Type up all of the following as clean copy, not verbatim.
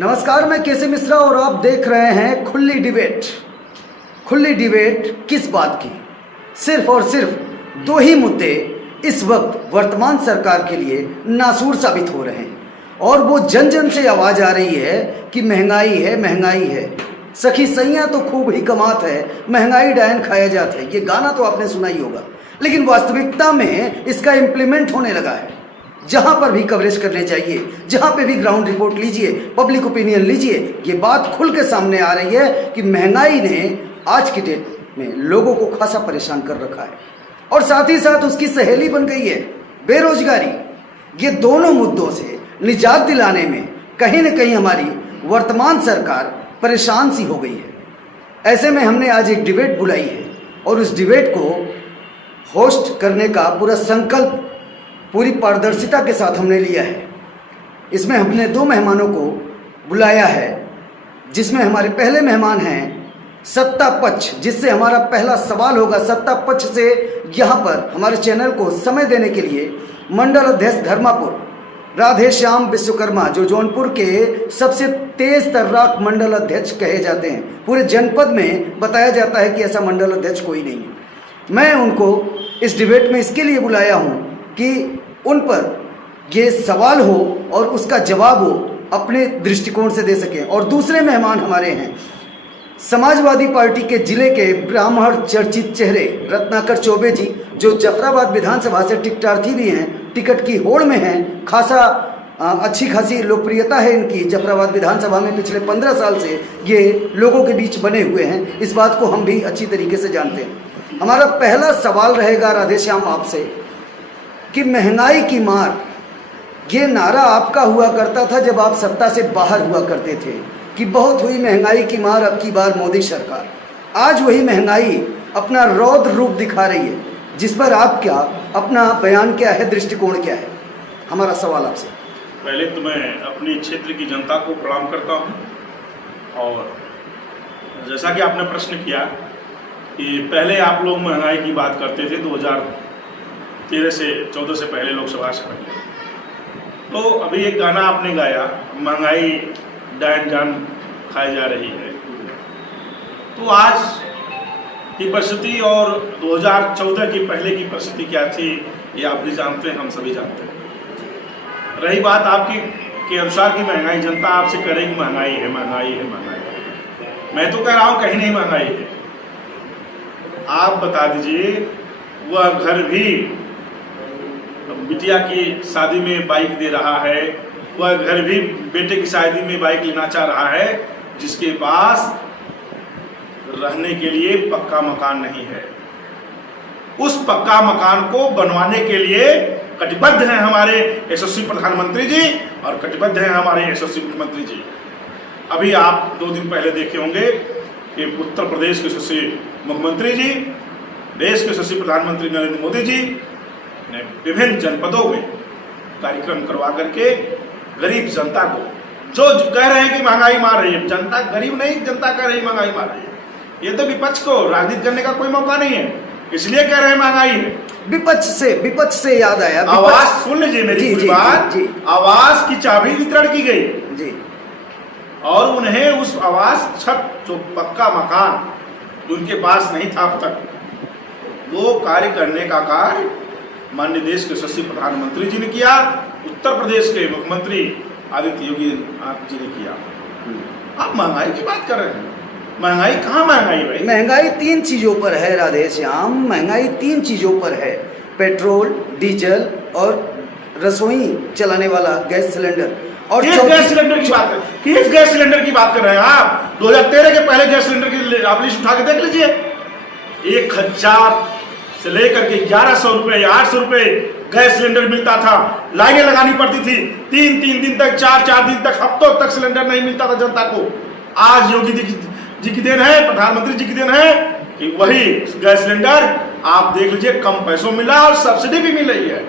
नमस्कार, मैं केसी मिश्रा और आप देख रहे हैं खुली डिबेट। खुली डिबेट किस बात की? सिर्फ और सिर्फ दो ही मुद्दे इस वक्त वर्तमान सरकार के लिए नासूर साबित हो रहे हैं और वो जन जन से आवाज़ आ रही है कि महंगाई है, महंगाई है। सखी सैया तो खूब ही कमात है, महंगाई डायन खाया जाता है। ये गाना तो आपने सुना ही होगा, लेकिन वास्तविकता में इसका इम्प्लीमेंट होने लगा है। जहां पर भी कवरेज करने चाहिए, जहां पे भी ग्राउंड रिपोर्ट लीजिए, पब्लिक ओपिनियन लीजिए, ये बात खुल के सामने आ रही है कि महंगाई ने आज की डेट में लोगों को खासा परेशान कर रखा है और साथ ही साथ उसकी सहेली बन गई है बेरोजगारी। ये दोनों मुद्दों से निजात दिलाने में कहीं न कहीं हमारी वर्तमान सरकार परेशान सी हो गई है। ऐसे में हमने आज एक डिबेट बुलाई है और उस डिबेट को होस्ट करने का पूरा संकल्प पूरी पारदर्शिता के साथ हमने लिया है। इसमें हमने दो मेहमानों को बुलाया है, जिसमें हमारे पहले मेहमान हैं सत्ता पक्ष, जिससे हमारा पहला सवाल होगा। सत्ता पक्ष से यहाँ पर हमारे चैनल को समय देने के लिए मंडल अध्यक्ष धर्मापुर राधेश्याम विश्वकर्मा, जो जौनपुर के सबसे तेज तर्राक मंडल अध्यक्ष कहे जाते हैं। पूरे जनपद में बताया जाता है कि ऐसा मंडल अध्यक्ष कोई नहीं है। मैं उनको इस डिबेट में इसके लिए बुलाया हूँ कि उन पर ये सवाल हो और उसका जवाब हो अपने दृष्टिकोण से दे सकें। और दूसरे मेहमान हमारे हैं समाजवादी पार्टी के जिले के ब्राह्मण चर्चित चेहरे रत्नाकर चौबे जी, जो जफराबाद विधानसभा से टिकटार्थी भी हैं, टिकट की होड़ में हैं। खासा अच्छी खासी लोकप्रियता है इनकी जफराबाद विधानसभा में। पिछले 15 साल से ये लोगों के बीच बने हुए हैं, इस बात को हम भी अच्छी तरीके से जानते हैं। हमारा पहला सवाल रहेगा राधेश्याम आपसे कि महंगाई की मार, ये नारा आपका हुआ करता था जब आप सत्ता से बाहर हुआ करते थे कि बहुत हुई महंगाई की मार, अब की बार मोदी सरकार। आज वही महंगाई अपना रौद्र रूप दिखा रही है, जिस पर आप क्या अपना बयान क्या है, दृष्टिकोण क्या है? हमारा सवाल आपसे। पहले तो मैं अपने क्षेत्र की जनता को प्रणाम करता हूं और जैसा कि आपने प्रश्न किया कि पहले आप लोग महंगाई की बात करते थे 2013 से 14 से पहले, लोकसभा से पहले, तो अभी एक गाना आपने गाया, महंगाई डायन जान खाई जा रही है। तो आज की परिस्थिति और 2014 की पहले की परिस्थिति क्या थी, ये आप भी जानते हैं, हम सभी जानते हैं। रही बात आपकी के अनुसार की महंगाई, जनता आपसे करेगी महंगाई है, महंगाई है, महंगाई है। मैं तो कह रहा हूं कहीं नहीं महंगाई है। आप बता दीजिए, वह घर भी बिटिया की शादी में बाइक दे रहा है, वह घर भी बेटे की शादी में बाइक लेना चाह रहा है, जिसके पास रहने के लिए पक्का मकान नहीं है। उस पक्का मकान को बनवाने के लिए कटिबद्ध हैं हमारे यशस्वी प्रधानमंत्री जी और कटिबद्ध हैं हमारे यशस्वी मुख्यमंत्री जी। अभी आप 2 दिन पहले देखे होंगे कि उत्तर प्रदेश के यशस्वी मुख्यमंत्री जी, देश के यशस्वी प्रधानमंत्री नरेंद्र मोदी जी ने विभिन्न जनपदों में कार्यक्रम करवा करके गरीब जनता को, जो कह रहे हैं कि महंगाई मार रही है, जनता गरीब नहीं, जनता कह रही है महंगाई मार रही है। ये तो विपक्ष को राजनीति करने का कोई मौका नहीं है, इसलिए कह रहे हैं महंगाई है। विपक्ष से याद आया, आवाज सुन लीजिए मेरी पूरी बात। आवास की चाबी वितरण की गई जी, और उन्हें उस आवास छत, जो पक्का मकान उनके पास नहीं था अब तक, वो कार्य करने का कार्य माननीय देश के यशस्वी प्रधानमंत्री जी ने किया, उत्तर प्रदेश के मुख्यमंत्री आदित्य योगी जी ने किया। आप महंगाई की बात कर रहे हैं, महंगाई कहाँ महंगाई भाई? महंगाई 3 चीजों पर है राधेश्याम, महंगाई 3 चीजों पर है। पेट्रोल, डीजल और रसोई चलाने वाला गैस सिलेंडर। और गैस सिलेंडर की बात है, किस गैस सिलेंडर की बात कर रहे हैं आप? 2013 के पहले गैस सिलेंडर की आप लिस्ट उठा के देख लीजिए। 1000 से लेकर के 1100 रुपए, 800 रुपए गैस सिलेंडर मिलता था। लाइनें लगानी पड़ती थी, 3-3 दिन तक, 4-4 दिन तक, हफ्तों तक सिलेंडर नहीं मिलता था जनता को। आज योगी जी की देन है, प्रधानमंत्री जी की देन है कि वही गैस सिलेंडर आप देख लीजिए कम पैसों मिला और सब्सिडी भी मिल रही है।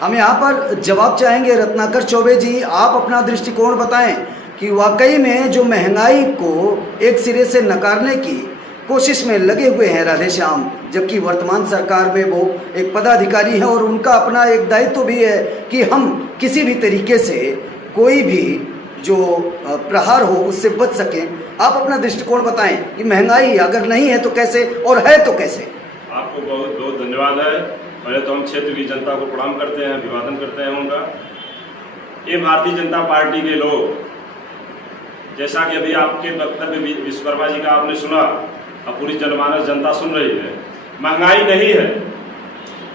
हम यहाँ पर जवाब चाहेंगे रत्नाकर चौबे जी, आप अपना दृष्टिकोण बताएं कि वाकई में जो महंगाई को एक सिरे से नकारने की कोशिश में लगे हुए हैं राधेश्याम, जबकि वर्तमान सरकार में वो एक पदाधिकारी हैं और उनका अपना एक दायित्व भी है कि हम किसी भी तरीके से कोई भी जो प्रहार हो उससे बच सकें। आप अपना दृष्टिकोण बताएं कि महंगाई अगर नहीं है तो कैसे, और है तो कैसे। आपको बहुत बहुत धन्यवाद है। पहले तो हम क्षेत्र की जनता को प्रणाम करते हैं, अभिवादन करते हैं उनका। ये भारतीय जनता पार्टी के लोग, जैसा कि अभी आपके वक्तव्य विश्वकर्मा जी का आपने सुना, अब पूरी जनमानस जनता सुन रही है, महंगाई नहीं है,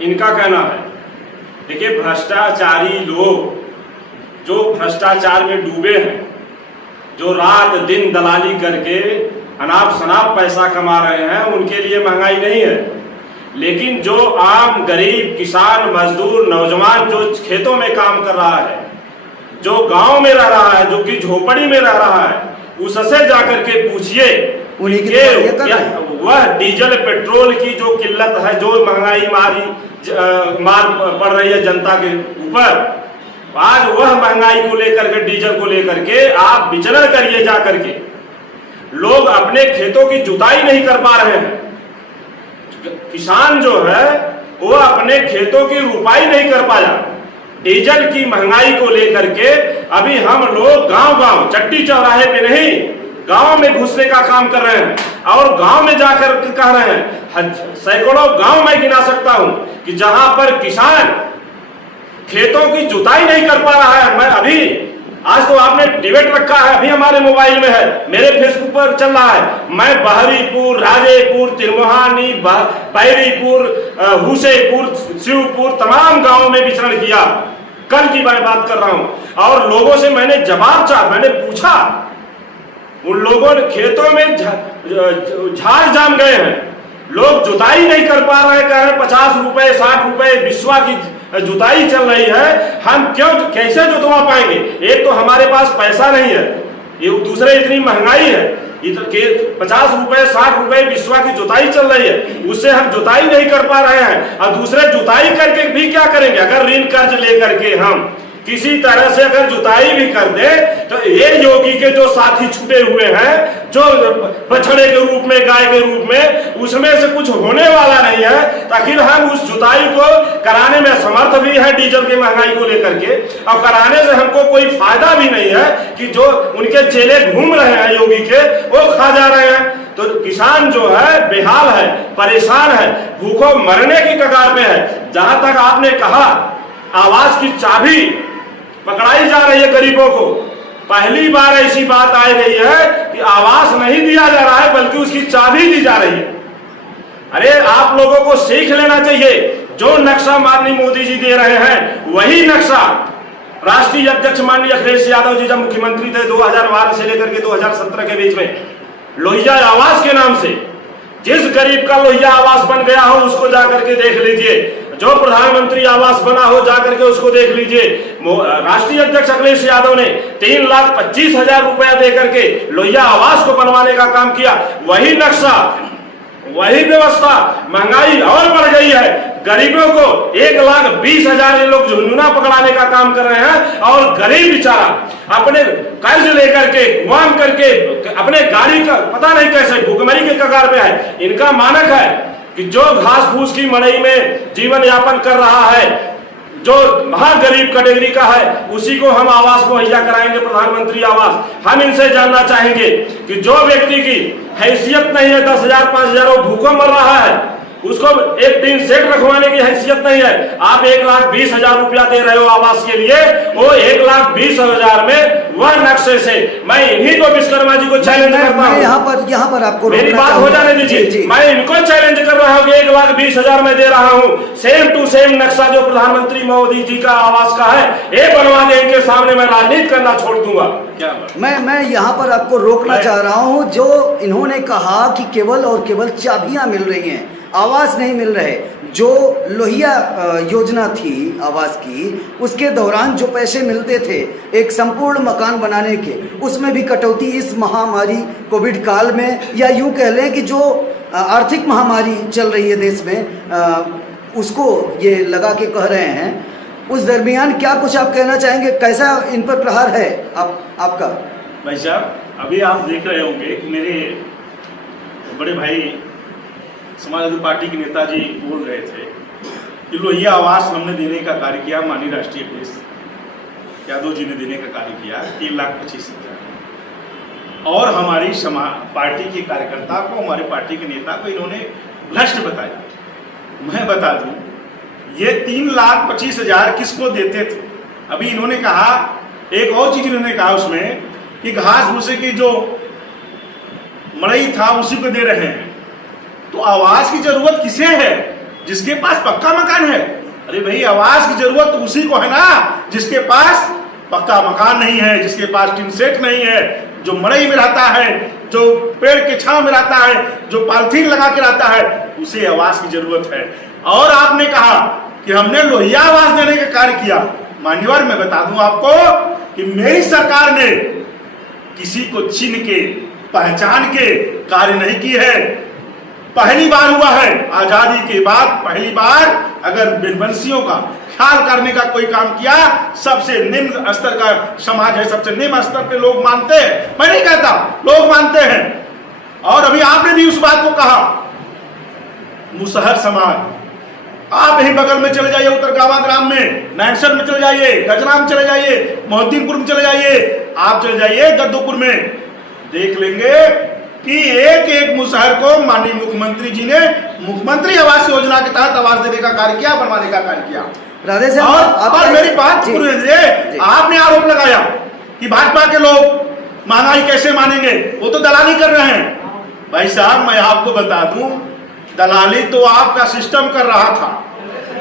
इनका कहना है। देखिए, भ्रष्टाचारी लोग जो भ्रष्टाचार में डूबे हैं, जो रात दिन दलाली करके अनाप शनाप पैसा कमा रहे हैं, उनके लिए महंगाई नहीं है। लेकिन जो आम गरीब किसान मजदूर नौजवान जो खेतों में काम कर रहा है, जो गांव में रह रहा है, जो कि झोपड़ी में रह रहा है, उससे जाकर के पूछिए कि वह डीजल पेट्रोल की जो किल्लत है, जो महंगाई मार पड़ रही है जनता के ऊपर, आज वह महंगाई को लेकर के, डीजल को लेकर के आप विचलन करिए जा करके। लोग अपने खेतों की जुताई नहीं कर पा रहे हैं। किसान जो है वो अपने खेतों की रुपाई नहीं कर पाया। डीजल की महंगाई को लेकर के अभी हम लोग गांव-गांव, चट्टी चौराहे पे नहीं, गांव में घुसने का काम कर रहे हैं और गांव में जाकर कह रहे हैं, सैकड़ों गांव में गिना सकता हूं कि जहां पर किसान खेतों की जुताई नहीं कर पा रहा है। मैं अभी, आज तो आपने डिबेट रखा है, अभी हमारे मोबाइल में है, मेरे फेसबुक पर चल रहा है। मैं बहरीपुर, राजेपुर, तिरमोहानी, पैरीपुर, हुसैपुर, शिवपुर, तमाम गांवों में विचरण किया। कल की मैं बात कर रहा हूं और लोगों से मैंने जवाब चाहा, मैंने पूछा, उन लोगों ने खेतों में झाड़ जाम गए हैं, लोग जुताई नहीं कर पा रहे, कह रहे 50 रुपए 60 रुपए बिस्वा की जुताई चल रही है, हम क्यों कैसे जुतवा पाएंगे? एक तो हमारे पास पैसा नहीं है, ये दूसरे इतनी महंगाई है, 50 रुपए 60 रुपए बिस्वा की जुताई चल रही है, उससे हम जुताई नहीं कर पा रहे हैं। और दूसरे जुताई करके भी क्या करेंगे? अगर ऋण कर्ज लेकर के हम किसी तरह से अगर जुताई भी कर दे तो ये योगी के जो साथी छुटे हुए हैं, जो बछड़े के रूप में, गाय के रूप में, उसमें से कुछ होने वाला नहीं है। ताकि हम उस जुताई को कराने में समर्थ भी है डीजल की महंगाई को लेकर के, और कराने से हमको कोई फायदा भी नहीं है कि जो उनके चेले घूम रहे हैं योगी के, वो खा जा रहे हैं। तो किसान जो है बेहाल है, परेशान है, भूखों मरने की कगार में है। जहां तक आपने कहा आवास की चाबी पकड़ाई जा रही है गरीबों को, पहली बार ऐसी बात आई गई है कि आवास नहीं दिया जा रहा है बल्कि उसकी चाबी दी जा रही है। अरे आप लोगों को सीख लेना चाहिए, जो नक्शा माननीय मोदी जी दे रहे हैं वही नक्शा राष्ट्रीय अध्यक्ष माननीय अखिलेश यादव जी जब मुख्यमंत्री थे 2012 से लेकर के 2017 के बीच में, लोहिया आवास के नाम से जिस गरीब का लोहिया आवास बन गया हो उसको जाकर के देख लीजिए, जो प्रधानमंत्री आवास बना हो जाकर के उसको देख लीजिए। राष्ट्रीय अध्यक्ष अखिलेश यादव ने 3,25,000 रुपया देकर के लोहिया आवास को बनवाने का काम किया। वही नक्शा, वही व्यवस्था, महंगाई और बढ़ गई है। गरीबों को 1,20,000 लोग झुंझुना पकड़ाने का काम कर रहे हैं और गरीब बेचारा अपने कर्ज लेकर के, गुआम करके, अपने गाड़ी का पता नहीं कैसे भुखमरी के कगार में है। इनका मानक है कि जो घास फूस की मड़ई में जीवन यापन कर रहा है, जो महागरीब कैटेगरी का है, उसी को हम आवास मुहैया कराएंगे, प्रधानमंत्री आवास। हम इनसे जानना चाहेंगे कि जो व्यक्ति की हैसियत नहीं है, 10,000 5,000 वो भूखों मर रहा है, उसको एक टीन सेट रखवाने की हैसियत नहीं है, आप 1,20,000 रुपया दे रहे हो आवास के लिए, वो 1,20,000 में वह नक्शे से, मैं इन्हीं को विश्वकर्मा जी को चैलेंज करता हूँ। यहाँ पर आपको मेरी बात हो जाने दीजिए, मैं इनको चैलेंज कर रहा हूँ कि 1,20,000 में दे रहा हूँ, सेम टू सेम नक्शा जो प्रधानमंत्री मोदी जी का आवास का है, ये बनवा दे, इनके सामने मैं राजनीति करना छोड़ दूंगा। मैं यहाँ पर आपको रोकना चाह रहा हूँ। जो इन्होंने कहा कि केवल और केवल चाबियां मिल रही हैं, आवास नहीं मिल रहे। जो लोहिया योजना थी आवास की, उसके दौरान जो पैसे मिलते थे एक संपूर्ण मकान बनाने के, उसमें भी कटौती इस महामारी कोविड काल में, या यूं कह लें कि जो आर्थिक महामारी चल रही है देश में, उसको ये लगा के कह रहे हैं। उस दरमियान क्या कुछ आप कहना चाहेंगे, कैसा इन पर प्रहार है आपका? भाई साहब, अभी आप देख रहे होंगे कि मेरे बड़े भाई समाजवादी पार्टी के नेताजी बोल रहे थे कि लोहिया आवास हमने देने का कार्य किया माननीय राष्ट्रीय अध्यक्ष। यादव जी ने देने का कार्य किया 3,25,000 और हमारी पार्टी के कार्यकर्ता को, हमारे पार्टी के नेता को इन्होंने भ्रष्ट बताया। मैं बता दूं, ये 3,25,000 किसको देते थे? अभी इन्होंने कहा, एक और चीज इन्होंने कहा उसमें कि घास भूसे की जो मड़ई था उसी को दे रहे हैं। तो आवास की जरूरत किसे है? जिसके पास पक्का मकान है। अरे भाई, आवास की जरूरत तो उसी को है ना जिसके पास पक्का मकान नहीं है, जिसके पास टिन सेट नहीं है, जो मड़ई में रहता है, जो पेड़ के छांव में रहता है, जो पॉलिथीन लगा के रहता है, उसे आवास की जरूरत है। और आपने कहा कि हमने लोहिया आवास देने का कार्य किया। मान्यवर, मैं बता दूं आपको कि मेरी सरकार ने किसी को चिन्ह के, पहचान के कार्य नहीं की है। पहली बार हुआ है आजादी के बाद, पहली बार अगर बिनवंशियों का ख्याल करने का कोई काम किया। सबसे निम्न स्तर का समाज है, सबसे निम्न स्तर पे लोग मानते हैं, मैं नहीं कहता, लोग मानते हैं। और अभी आपने भी उस बात को कहा, मुसहर समाज, आप यही बगल में चले जाइए, उत्तर गावा ग्राम में, नैनसर में चले जाइए, गजरा में चले जाइए, मोहद्दीनपुर में चले जाइए, आप चले जाइए गद्दोपुर में, देख लेंगे कि एक एक मुसहर को माननीय मुख्यमंत्री जी ने मुख्यमंत्री आवास योजना के तहत आवास देने का कार्य किया, बनवाने का कार्य किया। राधे साहब, और मेरी बात पूरी दीजिए। आपने आरोप लगाया कि भाजपा के लोग महंगाई कैसे मानेंगे, वो तो दलाली कर रहे हैं। भाई साहब, मैं आपको बता दूं, दलाली तो आपका सिस्टम कर रहा था,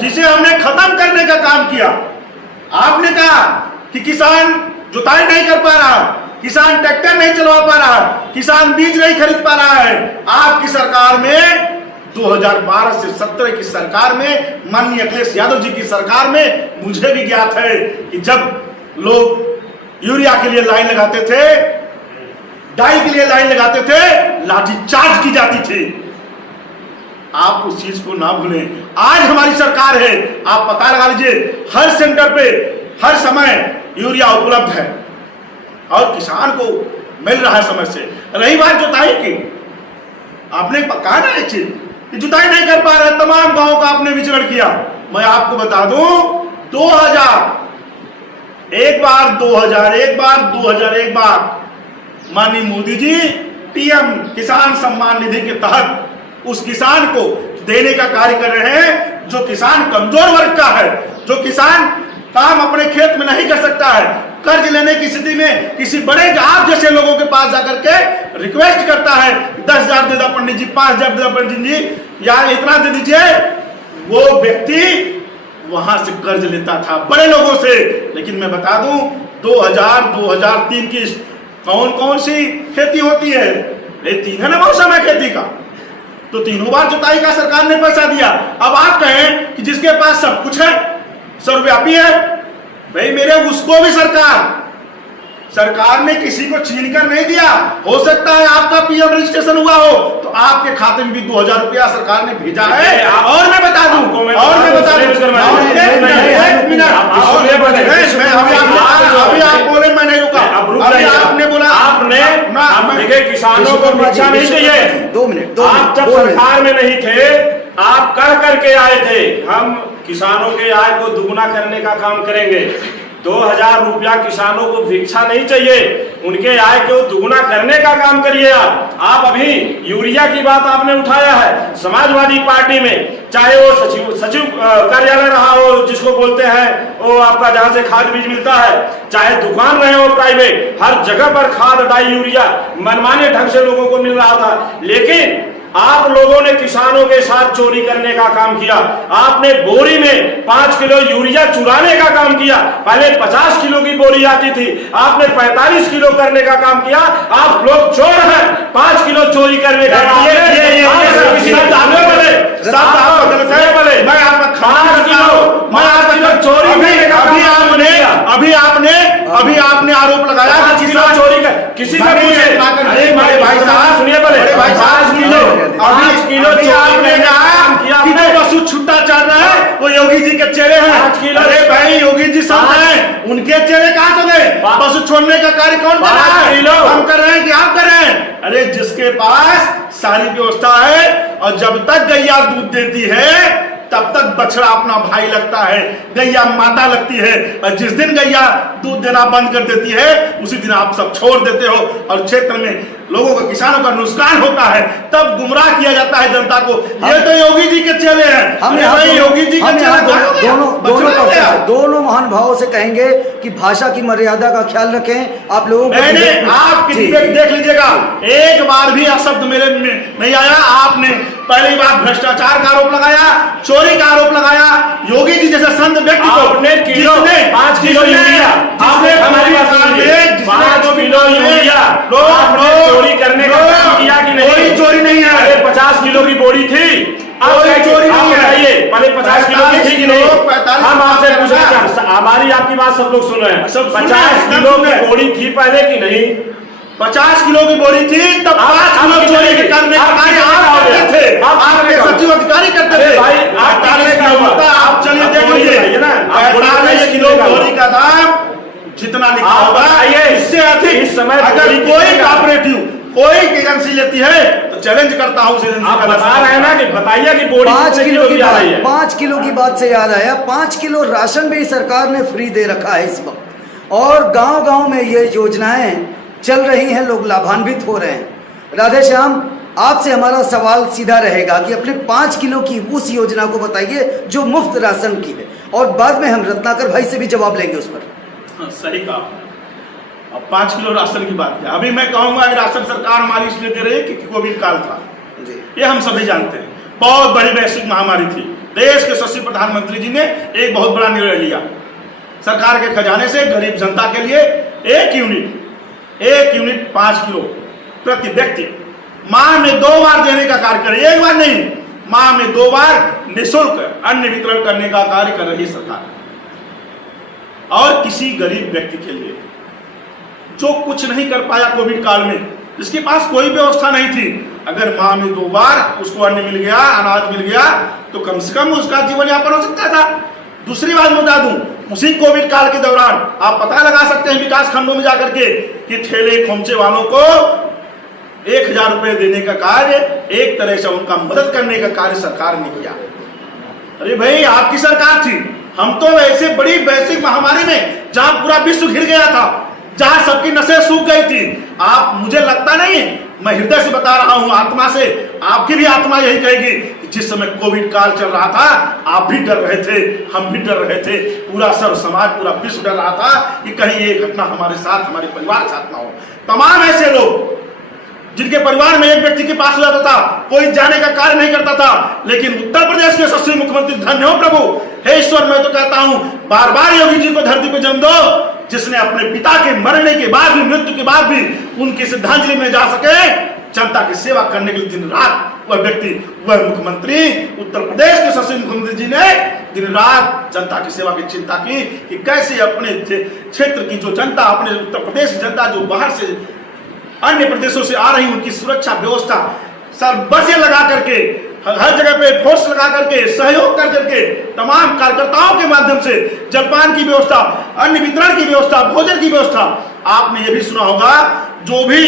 जिसे हमने खत्म करने का काम किया। आपने कहा कि किसान जुताई नहीं कर पा रहा, किसान ट्रैक्टर नहीं चलवा पा रहा, किसान बीज नहीं खरीद पा रहा है। आपकी सरकार में 2012 से 17 की सरकार में, माननीय अखिलेश यादव जी की सरकार में, मुझे भी ज्ञात है कि जब लोग यूरिया के लिए लाइन लगाते थे, डाई के लिए लाइन लगाते थे, लाठीचार्ज की जाती थी। आप उस चीज को ना भूलें। आज हमारी सरकार है, आप पता लगा लीजिए, हर सेंटर पे हर समय यूरिया उपलब्ध है और किसान को मिल रहा है समय से। रही बात जुताई की, आपने कहा ना एक चीज कि जुताई नहीं कर पा रहे, तमाम गांवों का आपने विचरण किया। मैं आपको बता दूं, 2001 बार माननीय मोदी जी पीएम किसान सम्मान निधि के तहत उस किसान को देने का कार्य कर रहे हैं जो किसान कमजोर वर्ग का है, जो किसान काम अपने खेत में नहीं कर सकता है, कर्ज लेने की स्थिति में किसी बड़े आप जैसे लोगों के पास जाकर के रिक्वेस्ट करता है, 10,000 दे दो पंडित जी, 5,000 दे दो पंडित जी, या इतना दे दीजिए। वो व्यक्ति वहां से कर्ज लेता था बड़े लोगों से। लेकिन मैं बता दूं, 2000-2003 की कौन कौन सी खेती होती है? ये 3 है ना मौसम है खेती का, तो 3 बार जुताई का सरकार ने पैसा दिया। अब आप कहें कि जिसके पास सब कुछ है, सर्वव्यापी है, भाई मेरे उसको भी सरकार ने किसी को छीन कर नहीं दिया। हो सकता है आपका पीएम रजिस्ट्रेशन हुआ हो तो आपके खाते में भी 2,000 रुपया सरकार ने भेजा है। और मैं बता दूं, अभी आप बोले, मैं नहीं रुका, अभी आपने बोला, देखिए किसानों को भिक्षा नहीं चाहिए। 2 मिनट, आप जब सरकार में नहीं थे, आप कर करके आए थे, हम किसानों के आय को दुगुना करने का काम करेंगे। 2,000 रुपया किसानों को भिक्षा नहीं चाहिए, उनके आय को दुगुना करने का काम करिए। आप अभी यूरिया की बात आपने उठाया है। समाजवादी पार्टी में चाहे वो सचिव कार्यालय रहा हो, जिसको बोलते हैं वो आपका जहां से खाद बीज मिलता है, चाहे दुकान रहे हो प्राइवेट, हर जगह पर खाद, डाई, यूरिया मनमाने ढंग से लोगों को मिल रहा था। लेकिन आप लोगों ने किसानों के साथ चोरी करने का काम किया। आपने बोरी में 5 किलो यूरिया चुराने का काम किया। पहले 50 किलो की बोरी आती थी, आपने 45 किलो करने का काम किया। आप लोग चोर हैं, 5 किलो चोरी करने का काम अभी आपने आरोप लगाया चोरी कर, किसी से पूछे, अरे भाई साहब सुनिए, पहले 5 किलो आपने कहा कि जो पशु छुट्टा चल रहा है वो योगी जी के चेहरे हैं। 5 किलो, अरे भाई योगी जी संत हैं, उनके चेहरे कहां से गए? पशु छोड़ने का कार्य कौन कर रहा है? हम कर रहे हैं कि आप कर रहे हैं? अरे जिसके पास सारी व्यवस्था है और जब तक गैया दूध देती है तब तक बछड़ा अपना भाई लगता है, गैया माता लगती है, और जिस दिन गैया दूध देना बंद कर देती है उसी दिन आप सब छोड़ देते हो और क्षेत्र में लोगों का, किसानों का नुकसान होता है, तब गुमराह किया जाता है जनता को। ये तो योगी जी के चेले हैं। हम योगी जी के दोनों महान भावों से कहेंगे कि भाषा की मर्यादा का ख्याल रखें। आप लोगों को आपकी डिबेट देख लीजिएगा, एक बार भी शब्द मेरे में नहीं आया। आपने पहली बार भ्रष्टाचार का आरोप लगाया, चोरी का आरोप लगाया। योगी जी जैसे संत व्यक्ति को 5 किलो यूरिया, आपने हमारी बात सुनिए, 5 किलो यूरिया चोरी करने का काम किया कि नहीं? कोई चोरी नहीं है। अरे 50 किलो की बोरी थी, कोई चोरी नहीं है। पहले 50 किलो की थी कि नहीं? हम आपसे पूछ रहे हैं, हमारी आपकी बात सब लोग सुन रहे हैं। 50 किलो की बोरी थी पहले कि नहीं? 50 किलो की बोरी थी, तब 5 किलो चोरी के करने का कार्य आप करते थे, आपके सचिव अधिकारी करते थे। भाई 48 किलो होता, आप चलिए देख लीजिए, 48 किलो बोरी का दाम जितना लिखा होगा इससे अधिक इस समय अगर कोई कोऑपरेटिव, कोई एजेंसी लेती है तो चैलेंज करता हूं उस एजेंसी आप का। बता रहे हैं ना कि बताइए कि बोरी 5 किलो की आ रही है। 5 किलो की बात से याद आया, 5 किलो राशन भी सरकार ने फ्री दे रखा है इस वक्त, और गांव-गांव में ये योजनाएं चल रही हैं, लोग लाभान्वित हो रहे हैं। राधे श्याम, आपसे हमारा सवाल सीधा रहेगा कि अपने 5 किलो की उस योजना को बताइए जो मुफ्त राशन की है, और बाद में हम रत्नाकर भाई से भी जवाब लेंगे उस पर। सही कहा। अब 5 किलो राशन की बात है, अभी मैं कहूंगा कि राशन सरकार हमारी इसलिए दे रही है कि कोविड काल था, ये हम सभी जानते हैं। बहुत बड़ी वैश्विक महामारी थी, देश के यशस्वी प्रधानमंत्री जी ने एक बहुत बड़ा निर्णय लिया, सरकार के खजाने से गरीब जनता के लिए एक यूनिट 5 किलो प्रति व्यक्ति माह में 2 बार देने का कार्य करे। एक बार नहीं, माह में 2 बार निःशुल्क अन्न वितरण करने का कार्य कर रही है सरकार। और किसी गरीब व्यक्ति के लिए जो कुछ नहीं कर पाया कोविड काल में, जिसके पास कोई व्यवस्था नहीं थी, अगर माह में 2 बार उसको अन्न मिल गया, अनाज मिल गया, तो कम से कम उसका जीवन यापन हो सकता था। दूसरी बात बता दूं, उसी कोविड काल के दौरान आप पता लगा सकते हैं विकास खंडों में जाकर के कि ठेले खोमचे वालों को 1000 रुपए देने का कार्य, एक तरह से उनका मदद करने का कार्य सरकार ने किया। अरे भाई, आपकी सरकार थी, हम तो ऐसे बड़ी वैश्विक महामारी में जहां पूरा विश्व घिर गया था, जहां सबकी नसें सूख गई थी, आप, मुझे लगता नहीं, मैं हृदय से बता रहा हूं, आत्मा से, आपकी भी आत्मा यही कहेगी कि जिस समय कोविड काल चल रहा था आप भी डर रहे थे, हम भी डर रहे थे, पूरा सर्व समाज, पूरा विश्व डर रहा था कि कहीं ये घटना हमारे साथ, हमारे परिवार के साथ ना हो। तमाम ऐसे लोग जिनके परिवार में एक व्यक्ति के पास हो जाता था, कोई जाने का कार्य नहीं करता था, लेकिन उत्तर प्रदेश के यशस्वी मुख्यमंत्री, धन्य हो प्रभु, हे ईश्वर, मैं तो कहता हूं बार बार योगी जी को धरती पे जन्म दो, जिसने अपने पिता के मरने के बाद भी, मृत्यु के बाद भी उनकी श्रद्धांजलि में जा सके, जनता की सेवा करने के लिए दिन रात वह व्यक्ति, वह मुख्यमंत्री, उत्तर प्रदेश के यशस्वी मुख्यमंत्री जी ने दिन रात जनता की सेवा की चिंता की कि कैसे अपने क्षेत्र की जो जनता, अपने उत्तर प्रदेश की जनता जो बाहर से अन्य प्रदेशों से आ रही, उनकी सुरक्षा व्यवस्था सब बसें लगा करके, हर जगह पे फोर्स लगा करके, सहयोग कर करके, तमाम कार्यकर्ताओं के माध्यम से जलपान की व्यवस्था, अन्न वितरण की व्यवस्था, भोजन की व्यवस्था। आपने ये भी सुना होगा, जो भी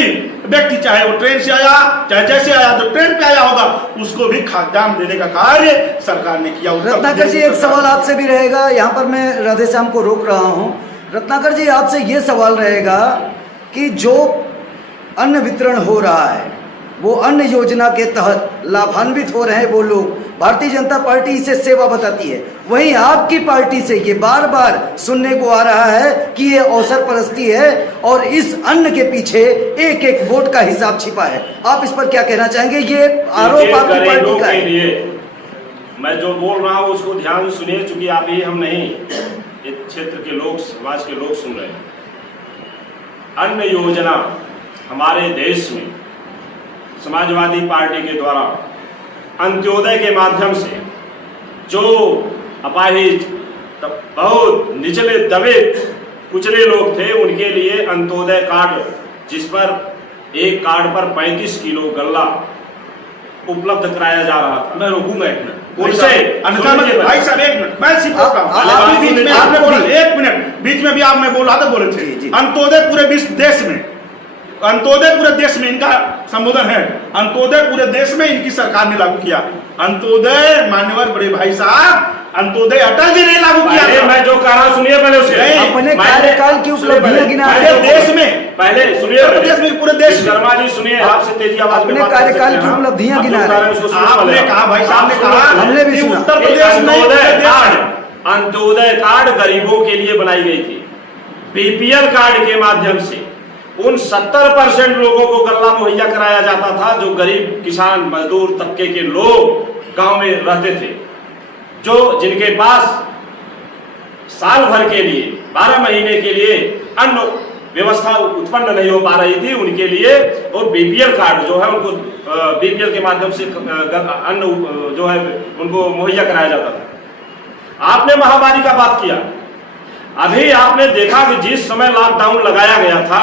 व्यक्ति चाहे वो ट्रेन से आया, चाहे जैसे आया, तो ट्रेन पे आया होगा, उसको भी खाद्यान्न देने का कार्य सरकार ने किया। रत्नाकर जी, एक सवाल आपसे भी रहेगा, यहाँ पर मैं राधे श्याम को रोक रहा हूँ। रत्नाकर जी, आपसे ये सवाल रहेगा कि जो अन्न वितरण हो रहा है, वो अन्न योजना के तहत लाभान्वित हो रहे हैं वो लोग, भारतीय जनता पार्टी इसे सेवा बताती है, वहीं आपकी पार्टी से ये बार बार सुनने को आ रहा है कि ये अवसर परस्ती है और इस अन्न के पीछे एक एक वोट का हिसाब छिपा है। आप इस पर क्या कहना चाहेंगे? ये आरोप आपकी पार्टी का है। मैं जो बोल रहा हूँ उसको ध्यान सुनिए, चूंकि आप ही, हम नहीं, इस क्षेत्र के लोग, समाज के लोग सुन रहे हैं। अन्न योजना हमारे देश में समाजवादी पार्टी के द्वारा अंत्योदय के माध्यम से जो अपाहिज, बहुत निचले दबे कुचले लोग थे, उनके लिए अंत्योदय कार्ड, जिस पर एक कार्ड पर 35 किलो गल्ला उपलब्ध कराया जा रहा था। मैं रोकूंगा एक मिनट, भाई साहब एक मिनट, मैं सिर्फ बीच में आपने बोला, एक मिनट, बीच में भी आप, मैं बोल रहा था, बोले थे अंत्योदय पूरे देश में, अंत्योदय पूरे देश में, इनका संबोधन है। अंत्योदय पूरे देश में इनकी सरकार ने लागू किया। अंत्योदय मान्यवर बड़े भाई साहब, अंत्योदय अटल जी ने लागू किया था। मैं जो कह रहा हूं सुनिए पहले उसके अपने कार्यकाल की उपलब्धियां गिना पहले देश में, पहले सुनिए, देश में पूरे देश में। शर्मा जी सुनिए, आपसे तेजी आवाज में अपने कार्यकाल की उपलब्धियां गिना रहे हैं। आपने कहा भाई साहब ने कहा, हमने भी सुना। उत्तर प्रदेश में अंत्योदय कार्ड गरीबों के लिए बनाई गई थी। बीपीएल कार्ड के माध्यम से उन 70% लोगों को गल्ला मुहैया कराया जाता था जो गरीब किसान मजदूर तबके के लोग गांव में रहते थे, जो जिनके पास साल भर के लिए 12 महीने के लिए अन्न व्यवस्था उत्पन्न नहीं हो पा रही थी, उनके लिए वो बीपीएल कार्ड जो है उनको बीपीएल के माध्यम से अन्न जो है उनको मुहैया कराया जाता था। आपने महामारी का बात किया। अभी आपने देखा कि जिस समय लॉकडाउन लगाया गया था,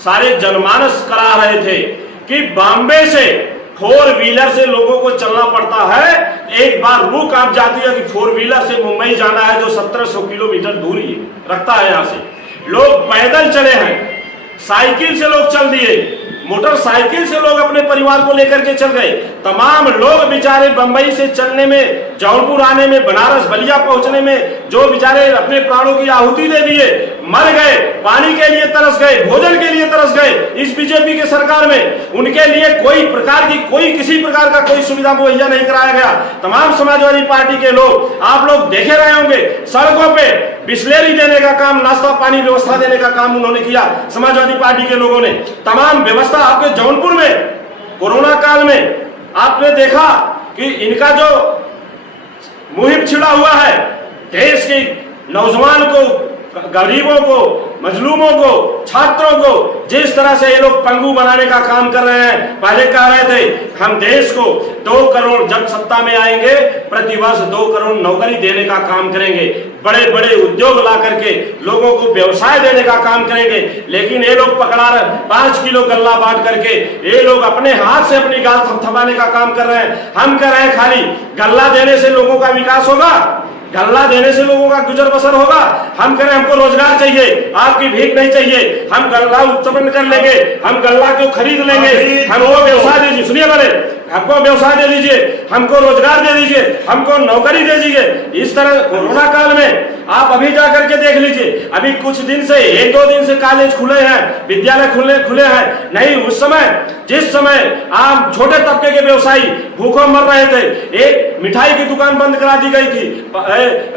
सारे जनमानस करा रहे थे कि बॉम्बे से 4 व्हीलर से लोगों को चलना पड़ता है। एक बार रूह कांप जाती है कि 4 व्हीलर से मुंबई जाना है, जो 1700 किलोमीटर दूरी रखता है। यहाँ से लोग पैदल चले हैं, साइकिल से लोग चल दिए, मोटरसाइकिल से लोग अपने परिवार को लेकर के चल गए। तमाम लोग बेचारे बंबई से चलने में, जौनपुर आने में, बनारस बलिया पहुंचने में जो बेचारे अपने प्राणों की आहुति दे दिए, मर गए, पानी के लिए तरस गए, भोजन के लिए तरस गए इस बीजेपी के सरकार में। उनके लिए कोई प्रकार की किसी प्रकार का कोई सुविधा मुहैया नहीं कराया गया। तमाम समाजवादी पार्टी के लोग, आप लोग देखे रहे होंगे, सड़कों पे बिस्लेरी देने का काम, नाश्ता पानी व्यवस्था देने का काम उन्होंने किया। समाजवादी पार्टी के लोगों ने तमाम व्यवस्था आपके जौनपुर में कोरोना काल में आपने देखा कि इनका जो मुहिम छिड़ा हुआ है, देश के नौजवान को, गरीबों को, मजलूमों को, छात्रों को जिस तरह से ये लोग पंगु बनाने का काम कर रहे हैं। पहले कह रहे थे हम देश को 2 करोड़, जब सत्ता में आएंगे प्रतिवर्ष 2 करोड़ नौकरी देने का काम करेंगे, बड़े बड़े उद्योग ला करके लोगों को व्यवसाय देने का काम करेंगे। लेकिन ये लोग पकड़ा रहे 5 किलो गल्ला बांट करके, ये लोग अपने हाथ से अपनी गाल थपथपाने का काम कर रहे हैं। हम कह रहे हैं खाली गल्ला देने से लोगों का विकास होगा, गल्ला देने से लोगों का गुजर बसर होगा? हम कह रहे हैं हमको रोजगार चाहिए, आपकी भीख नहीं चाहिए। हम गल्ला उत्पन्न कर लेंगे, हम गल्ला को खरीद लेंगे, हमको व्यवसाय दीजिए, सुनिए मेरे, हमको व्यवसाय दे दीजिए, हमको रोजगार दे दीजिए, हमको नौकरी दे दीजिए। इस तरह कोरोना काल में आप अभी जाकर के देख लीजिए, अभी कुछ दिन से 1-2 दिन से कॉलेज खुले हैं, विद्यालय खुले हैं। नहीं, उस समय जिस समय आम छोटे तबके के व्यवसायी भूखों मर रहे थे, एक मिठाई की दुकान बंद करा दी गई थी,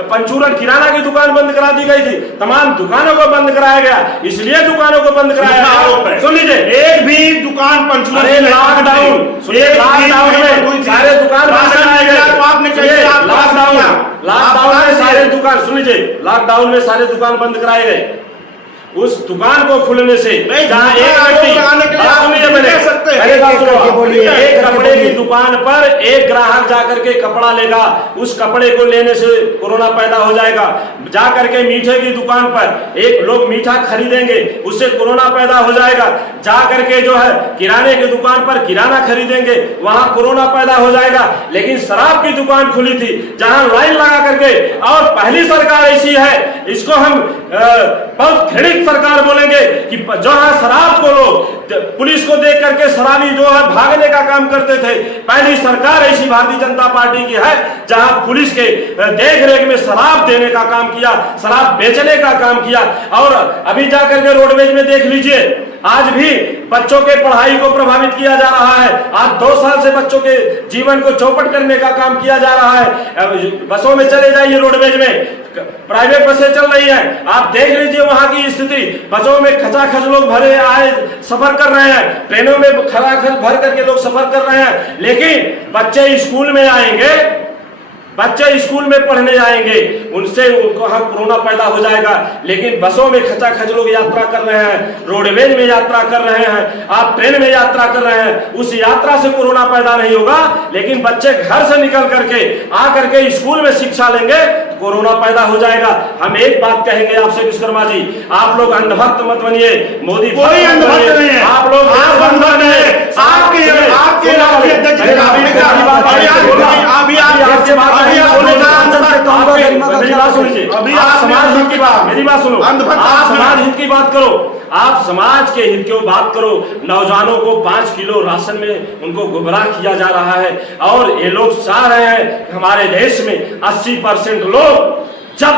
पंचूरन किराना की दुकान बंद करा दी गई थी, तमाम दुकानों को बंद कराया गया। इसलिए दुकानों को बंद कराया गया, सुन लीजिए, एक भी दुकान पंचूरन लॉकडाउन में सारे दुकान बंद कराए गए। लॉकडाउन में सारे दुकान, सुन लीजिए, लॉकडाउन में सारे दुकान बंद कराए गए। उस दुकान को खुलने से जहाँ एक कपड़े की दुकान पर एक ग्राहक जाकर के कपड़ा लेगा, उस कपड़े को लेने से कोरोना पैदा हो जाएगा। जाकर के मीठे की दुकान पर एक लोग मीठा खरीदेंगे, उससे कोरोना पैदा हो जाएगा। जाकर के जो है किराने की दुकान पर किराना खरीदेंगे, वहां कोरोना पैदा हो जाएगा। लेकिन शराब की दुकान खुली थी, जहां लाइन लगा करके, और पहली सरकार ऐसी है, इसको हम बहुत घृणित सरकार बोलेंगे कि जहां शराब को लोग पुलिस को देख करके शराबी जो है भागने का काम करते थे, पहली सरकार ऐसी भारतीय जनता पार्टी की है जहां पुलिस के देख रेख में शराब देने का काम किया, शराब बेचने का काम किया। और अभी जाकर के रोडवेज में देख लीजिए, आज भी बच्चों के पढ़ाई को प्रभावित किया जा रहा है। आज 2 साल से बच्चों के जीवन को चौपट करने का काम किया जा रहा है। बसों में चले जाइए, रोडवेज में प्राइवेट बसें चल रही हैं, आप देख लीजिए वहां की स्थिति। बसों में खचाखच लोग भरे आए सफर कर रहे हैं, ट्रेनों में खचाखच भर करके लोग सफर कर रहे हैं। लेकिन बच्चे स्कूल में आएंगे, बच्चे स्कूल में पढ़ने आएंगे, उनसे उनको कोरोना पैदा हो जाएगा। लेकिन बसों में खचाखच लोग यात्रा कर रहे हैं, रोडवेज में यात्रा कर रहे हैं, आप ट्रेन में यात्रा कर रहे हैं, उस यात्रा से कोरोना पैदा नहीं होगा। लेकिन बच्चे घर से निकल करके आ करके स्कूल में शिक्षा लेंगे, कोरोना पैदा हो जाएगा। हम एक बात कहेंगे आपसे विश्वकर्मा जी, आप लोग अंधभक्त मत बनिए, मोदी कोई अंधभक्त नहीं है, आप लोग अभी आपके बात अभी आप मेरी बात सुनिए। अभी आप आप समाज हित की बात, मेरी बात सुनो, अंधभक्त आप आप समाज हित की बात करो, आप समाज के हित की बात करो। नौजवानों को 5 किलो राशन में उनको गुमराह किया जा रहा है और ये लोग चाह रहे हैं हमारे देश में 80% लोग जब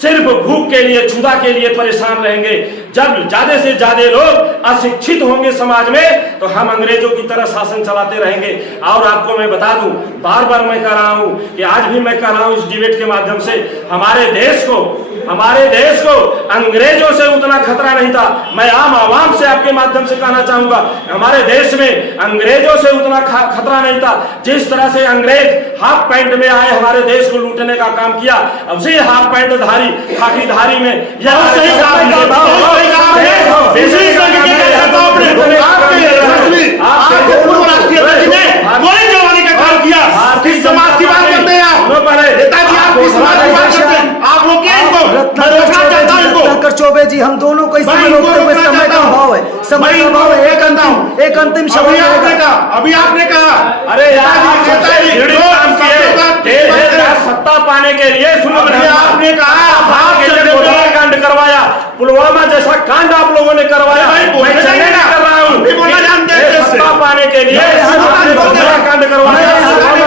सिर्फ भूख के लिए, क्षुधा के लिए परेशान रहेंगे, जब ज्यादा से ज्यादा लोग अशिक्षित होंगे समाज में, तो हम अंग्रेजों की तरह शासन चलाते रहेंगे। और आपको मैं बता दूं, बार बार मैं कह रहा हूं कि आज भी मैं कह रहा हूं इस डिबेट के माध्यम से, हमारे देश को अंग्रेजों से उतना खतरा नहीं था। मैं आम आवाम से आपके माध्यम से कहना चाहूंगा, हमारे देश में अंग्रेजों से उतना खतरा नहीं था। जिस तरह से अंग्रेज हाफ पैंट में आए हमारे देश को लूटने का काम किया, अब से हाफ पैंट धारी खाकीधारी में गोली चलवाने का काम किया। किस समाज की बात करते हैं आप? नेताजी आप किस समाज की बात करते हैं? आप रोकिए इनको, मैं रोकना चाहता हूं इनको। रत्नाकर चौबे जी, हम दोनों को इसमें रोकते हुए समय का अभाव है, समय का अभाव है। एक अंतिम शब्द अभी आपने कहा, अरे सत्ता पाने के लिए आपने कहा कांड करवाया, पुलवामा जैसा कांड आप लोगों ने करवाया। मैं चलने नहीं कर रहा हूँ, सत्ता पाने के लिए कांड करवाया,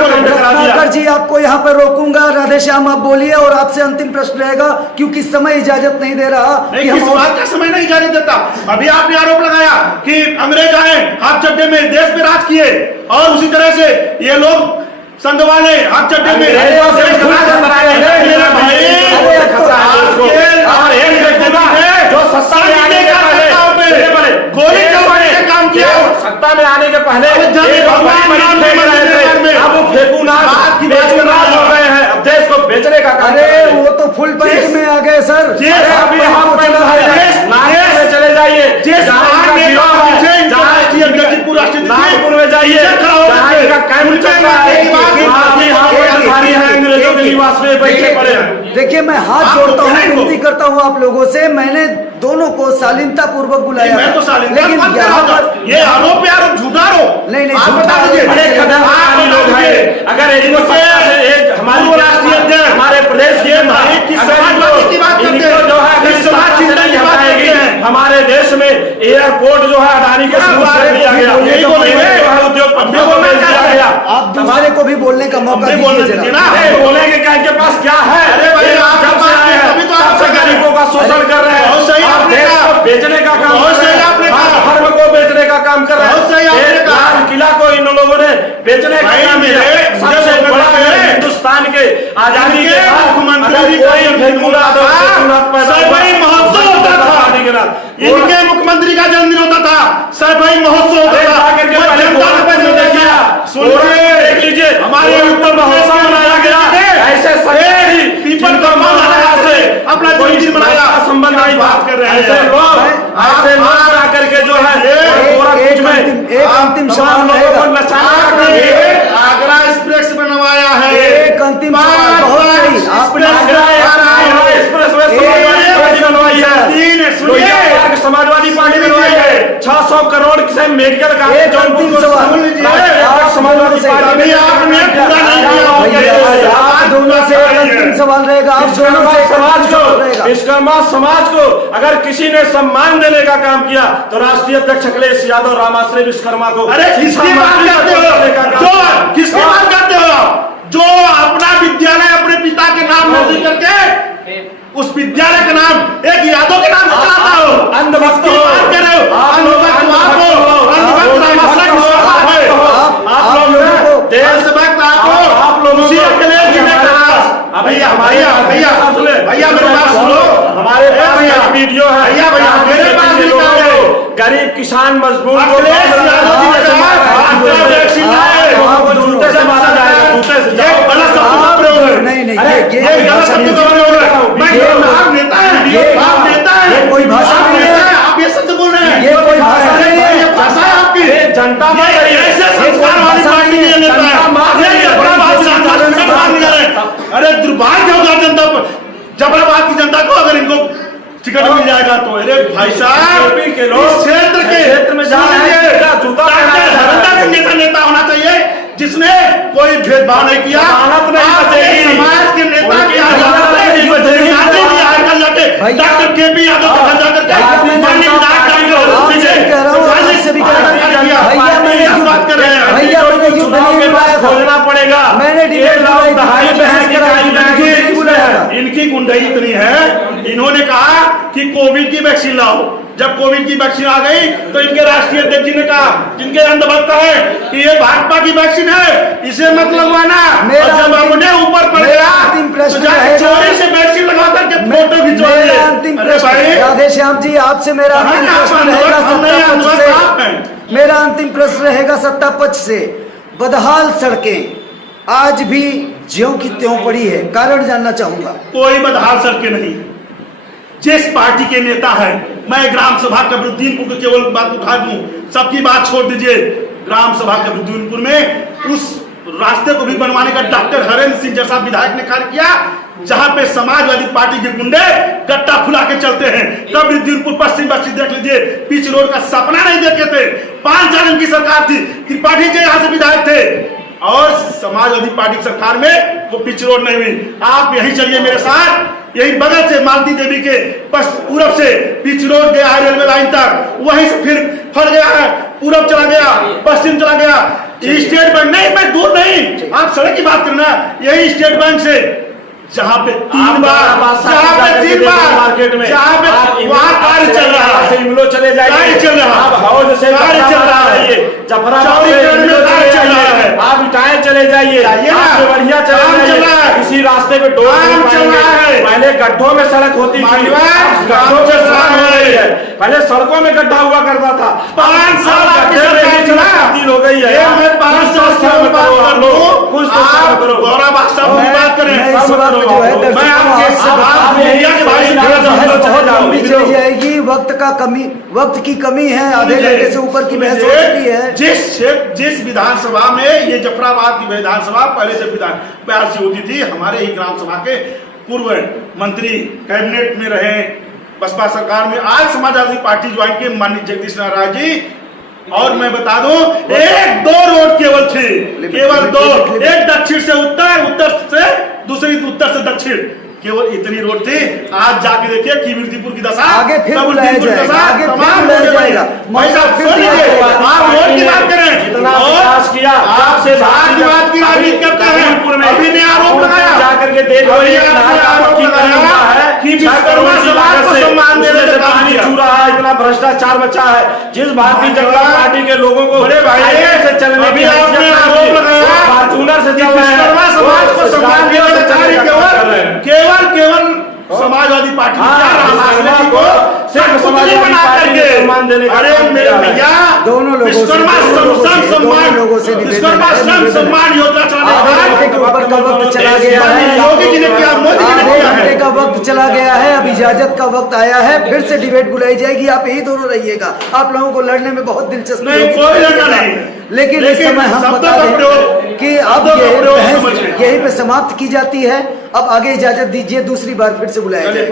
रत्नाकर जी आपको यहाँ पर रोकूंगा। राधे श्याम आप बोलिए और आपसे अंतिम प्रश्न रहेगा, क्योंकि समय इजाजत नहीं दे रहा। किस बात का समय नहीं इजाजत देता? अभी आपने आरोप लगाया कि अंग्रेज आए, हाथ चड्डे में देश पे राज किए, और उसी तरह से ये लोग संघ वाले हाथ चड्डे में जो सत्ता में आने के पहले गोली चलवाने का काम किया। सत्ता में आने के पहले अब वो फेंकू ना हो गए हैं, अब देश को बेचने का काम। अरे वो तो फुल पैंट में आ गए सर। चले जाइए नागपुर में जाइए, अंग्रेजों के निवास में बैठे पड़े हैं। देखिए मैं हाथ जोड़ता हूँ, विनती करता हूँ आप लोगों से, मैंने दोनों को शालीनता पूर्वक बुलाया, मैं तो शालीनता लेकिन यहाँ पर ये आरोप है, आरोप झूठा आरोप नहीं आप बता दीजिए। लोग हैं, अगर हमारे राष्ट्रीय अध्यक्ष हमारे प्रदेश के हमारे देश में एयरपोर्ट जो है अडानी के दिया गया, उद्योगपतियों को बेच दिया गया। आप दूसरे को भी बोलने का मौका दीजिए ना। बोलेंगे क्या, इनके पास क्या है? जब से आए हैं तब से गरीबों का शोषण कर रहे हैं, देश को बेचने का काम कर रहे हैं, धर्म को बेचने का काम कर रहे हैं, लाल किला को इन लोगों ने बेचने का काम किया। सबसे बड़ा हिंदुस्तान के आजादी के इनके मुख्यमंत्री का जन्मदिन होता था, सरभाई महोत्सव होता था, देख लीजिए हमारे उत्तर महोत्सव मनाया गया। ऐसे पीपल का से अपना जन्मदिन मनाया, संबंध नहीं बात कर रहे हैं। ऐसे लोग आकर के जो है एक अंतिम सवाल आगरा एक्सप्रेस बनवाया है। एक अंतिम सवाल, बहुत सही, आपने समाजवादी पार्टी बनवाई है 600 करोड़ से मेडिकल का। एक अंतिम सवाल समाजवादी पार्टी, आप दोनों से एक अंतिम सवाल रहेगा, आप दोनों से समाज को अगर किसी ने सम्मान देने का काम किया तो राष्ट्रीय अध्यक्ष अखिलेश यादव, रामाश्रय विश्वकर्मा को। अरे किसकी बात करते हो? किसकी बात करते हो? जो अपना विद्यालय अपने पिता के नाम नहीं करके उस विद्यालय का नाम एक यादव के नाम से चलाता हो, अंधभक्त हो, भैया मेरे पास सुनो, हमारे पास वीडियो है, भैया मेरे पास गरीब किसान मजदूर को कोई भाषा नहीं है, आप ये सच बोल रहे हैं, ये कोई भाषा नहीं है, भाषा है आपकी। जनता अरे दुर्भाग्य होगा जनता पर, जबराबाद की जनता को अगर इनको टिकट मिल जाएगा तो। अरे भाई साहब, के लोग क्षेत्र में जा रहे हैं, जूता नेता कोई भेदभाव नहीं किया। जमानत नहीं आपने बचेगी। समाज के नेता उनकी के जमानत नहीं बचेगी। Doctor KP. यादव के घर जाकर भैया, मैं माननीय विधायक आपसे भी कह रहा हूँ, आपसे भी कह रहा हूँ। भैया, मैंने आप बात कर रहे हैं। भैया, मैंने युद्ध नहीं बुलाया था। खोजना पड़ेगा। मैंने डिबेट बुलाई थी, बहस कराई थी, नहीं बुलाया था। इनकी गुंडाई इतनी है, इन्होंने कहा कि कोविड की वैक्सीन लाओ। जब कोविड की वैक्सीन आ गई तो इनके राष्ट्रीय अध्यक्ष जी ने कहा, जिनके अंधभक्त है, कि ये भाजपा की वैक्सीन है, इसे मत लगवाना। और जब अपने ऊपर पड़ गया तो जाके चोरी से वैक्सीन लगा करके फोटो खिंचवाइए। मेरा अंतिम अरे प्रश्न, भाई, राधे श्याम जी, आपसे मेरा अंतिम प्रश्न रहेगा सत्ता पक्ष से। मेरा अंतिम प्रश्न रहेगा सत्ता पक्ष से। बदहाल सड़कें आज भी ज्यों की त्यों पड़ी है, कारण जानना चाहूंगा। कोई बदहाल सड़कें नहीं। जिस पार्टी के नेता है, मैं ग्राम सभा कबरुद्दीनपुर को केवल बात उठा दूं, सबकी बात छोड़ दीजिए। ग्राम सभा कबरुद्दीनपुर में उस रास्ते को भी बनवाने का डॉक्टर हरेंद्र सिंह जैसा विधायक ने कार्य किया, जहां पे समाजवादी पार्टी के गुंडे गट्टा खुला के चलते हैं। कबरुद्दीनपुर पश्चिम बस्ती देख लीजिए, पिच रोड का सपना नहीं देखे थे। 5 साल इनकी सरकार थी, त्रिपाठी जी यहाँ से विधायक थे, और समाजवादी पार्टी की सरकार में वो पिच रोड नहीं हुई। आप यही चलिए मेरे साथ, यही बगल से मालती देवी के पूरब से पिच रोड गया है रेलवे लाइन तक, वहीं से फिर फल गया है, पूरब चला गया, पश्चिम चला गया। स्टेट बैंक नहीं, मैं दूर नहीं, आप सड़क की बात करना, यही स्टेट बैंक से जहाँ पे 3 बार मार्केट में जहाँ पे वहाँ कार्य चल रहा है, इमलो चले जाइए, चल रहा है, हौज से कार्य चल रहा है, जफराबाद से इमलो चले जाइए, आप इटाए चले जाइए, आप बढ़िया चले जाइए, किसी रास्ते पे डोर नहीं पाएंगे। पहले गड्ढों में सड़क होती थी, गड्ढों में सड़क हो रही है, पहले सड़कों में गड्ढा हुआ करता था। 5 साल आपकी सरकार चला, हो गई है। जाएगी, वक्त की कमी है, आधे घंटे से ऊपर की बहस हो चुकी है। जिस विधानसभा में ये जफराबाद की विधानसभा पहले जब बहस होती थी, हमारे ही ग्राम सभा के पूर्व मंत्री कैबिनेट में रहे बसपा सरकार में, आज समाजवादी पार्टी ज्वाइन के माननीय जगदीश नारायण जी, और मैं बता दूं 1-2 रोड केवल थी, केवल 2, एक दक्षिण से उत्तर, उत्तर से दूसरी उत्तर से दक्षिण, केवल इतनी रोड थी। आज जाके देखिए कीर्तिपुर की दशा, आगे फिर बुलाया जाएगा, आगे फिर बुलाया जाएगा। भाई साहब सुन लीजिए, आप रोड की बात करें, जितना विकास किया आपसे बात की राजनीति करते हैं, अभी ने आरोप लगाया जाकर के देख लो, ये आरोप लगाया कि विश्वकर्मा समाज को सम्मान देने से पानी छू रहा है, इतना भ्रष्टाचार बचा है। जिस भारतीय जनता पार्टी के लोगों को बड़े भाई से चलने की आरोप लगाया, फॉर्चूनर से चल रहे हैं, विश्वकर्मा समाज को सम्मान देने से केवल समाजवादी पार्टी को सिर्फ बना करके, अरे मेरे भैया, दोनों लोगों से सम्मान योजना आधे घंटे का वक्त चला गया है, योगी जी ने किया, मोदी जी ने आधे किया घंटे है। का वक्त चला गया है, अब इजाजत का वक्त आया है, फिर से डिबेट बुलाई जाएगी। आप यही दोनों रहिएगा, आप लोगों को लड़ने में बहुत दिलचस्पी नहीं, होगी। कोई लड़ना नहीं। लेकिन इस समय हम बता दें कि अब ये बहस यहीं पे समाप्त की जाती है। अब आगे इजाजत दीजिए, दूसरी बार फिर से बुलाया जाए।